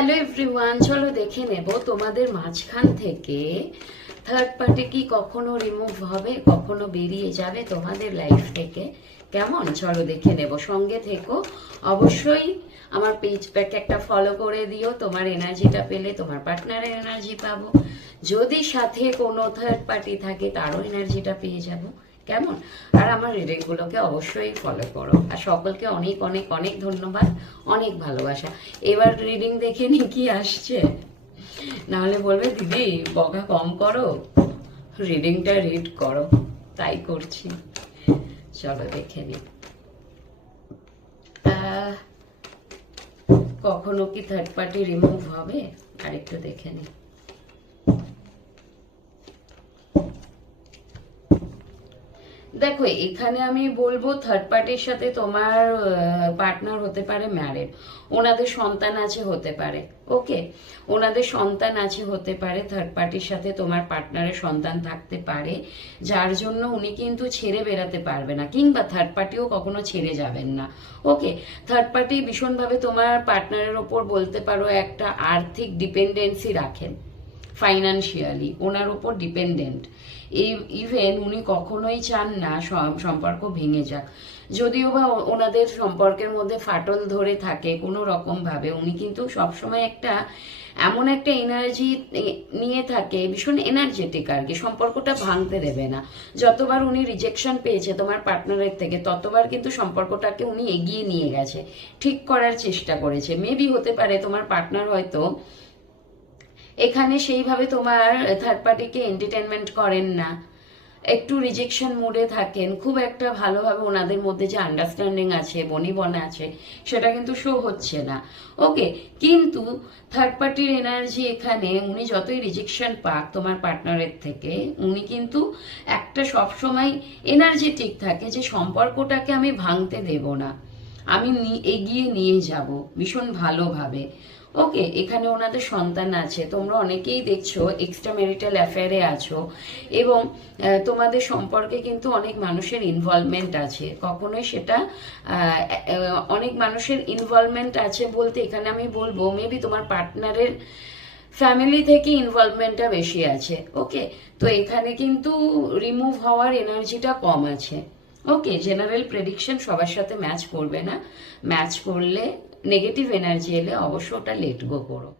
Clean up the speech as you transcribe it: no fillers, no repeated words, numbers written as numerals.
Hello everyone, চলো দেখে নেব তোমাদের মাঝখান থেকে থার্ড পার্টি কি কখনো রিমুভ হবে, কখনো বেরিয়ে যাবে তোমাদের লাইফ থেকে। কেমন, চলো দেখে নেব, সঙ্গে থেকো অবশ্যই। আমার পেজটাকে একটা ফলো করে দিও, তোমার এনার্জিটা পেলে তোমার পার্টনারের এনার্জি পাবো, যদি সাথে কোনো থার্ড পার্টি থাকে তারও এনার্জিটা পেয়ে যাবো। কেমন, আর আমার রিডিংগুলোকে অবশ্যই ফলো করো। আর সকলকে অনেক অনেক অনেক ধন্যবাদ, অনেক ভালোবাসা। এবার রিডিং দেখে নি কি আসছে, নাহলে বলবে দিদি বকা কম করো, রিডিংটা রিড করো। তাই করছি, চলো দেখে নি। কখনো কি থার্ড পার্টি রিমুভ হবে, আর একটু দেখে নি। দেখো, এখানে আমি বলবো থার্ড পার্টির সাথে তোমার পার্টনার হতে পারে ম্যারিড, ওনাদের সন্তান আছে হতে পারে। ওকে, ওনাদের সন্তান আছে হতে পারে, থার্ড পার্টির সাথে তোমার পার্টনারের সন্তান থাকতে পারে, যার জন্য উনি কিন্তু ছেড়ে বেরাতে পারবে না, কিংবা থার্ড পার্টিও কখনো ছেড়ে যাবেন না। ওকে, থার্ড পার্টি ভীষণভাবে তোমার পার্টনারের ওপর বলতে পারো একটা আর্থিক ডিপেন্ডেন্সি রাখেন, ফাইন্যান্সিয়ালি ওনার উপর ডিপেন্ডেন্ট। ইভেন উনি কখনোই চান না সম্পর্ক ভেঙে যাক, যদিও বা ওনাদের সম্পর্কের মধ্যে ফাটল ধরে থাকে কোনো রকম ভাবে, উনি কিন্তু সবসময় একটা এমন একটা এনার্জি নিয়ে থাকে, ভীষণ এনার্জেটিক আর কি, সম্পর্কটা ভাঙতে দেবে না। যতবার উনি রিজেকশন পেয়েছে তোমার পার্টনারের থেকে, ততবার কিন্তু সম্পর্কটাকে উনি এগিয়ে নিয়ে গেছে, ঠিক করার চেষ্টা করেছে। মেবি হতে পারে তোমার পার্টনার হয়তো এখানে সেইভাবে তোমার থার্ড পার্টিকে এন্টারটেনমেন্ট করেন না, একটু রিজেকশন মুডে থাকেন, খুব একটা ভালোভাবে ওনাদের মধ্যে যে আন্ডারস্ট্যান্ডিং আছে, বনিবনা আছে, সেটা কিন্তু শো হচ্ছে না। ওকে, কিন্তু থার্ড পার্টির এনার্জি এখানে, উনি যতই রিজেকশন পাক তোমার পার্টনারের থেকে, উনি কিন্তু একটা সবসময় এনার্জেটিক থাকে যে সম্পর্কটাকে আমি ভাঙতে দেব না, আমি এগিয়ে নিয়ে যাব ভীষণ ভালোভাবে। ওকে, এখানে ওনাদের সন্তান আছে, তোমরা অনেকেই দেখছো এক্সট্রা ম্যারিটাল অ্যাফেয়ারে আছো, এবং তোমাদের সম্পর্কে কিন্তু অনেক মানুষের ইনভলভমেন্ট আছে। কখনোই সেটা অনেক মানুষের ইনভলভমেন্ট আছে বলতে এখানে আমি বলবো মেবি তোমার পার্টনারের ফ্যামিলি থেকে ইনভলভমেন্টটা বেশি আছে। ওকে, তো এখানে কিন্তু রিমুভ হওয়ার এনার্জিটা কম আছে। ওকে, জেনারেল প্রেডিকশন সবার সাথে ম্যাচ করবে না, ম্যাচ করলে নেগেটিভ এনার্জি এলে অবশ্য ওটা লেট গো করো।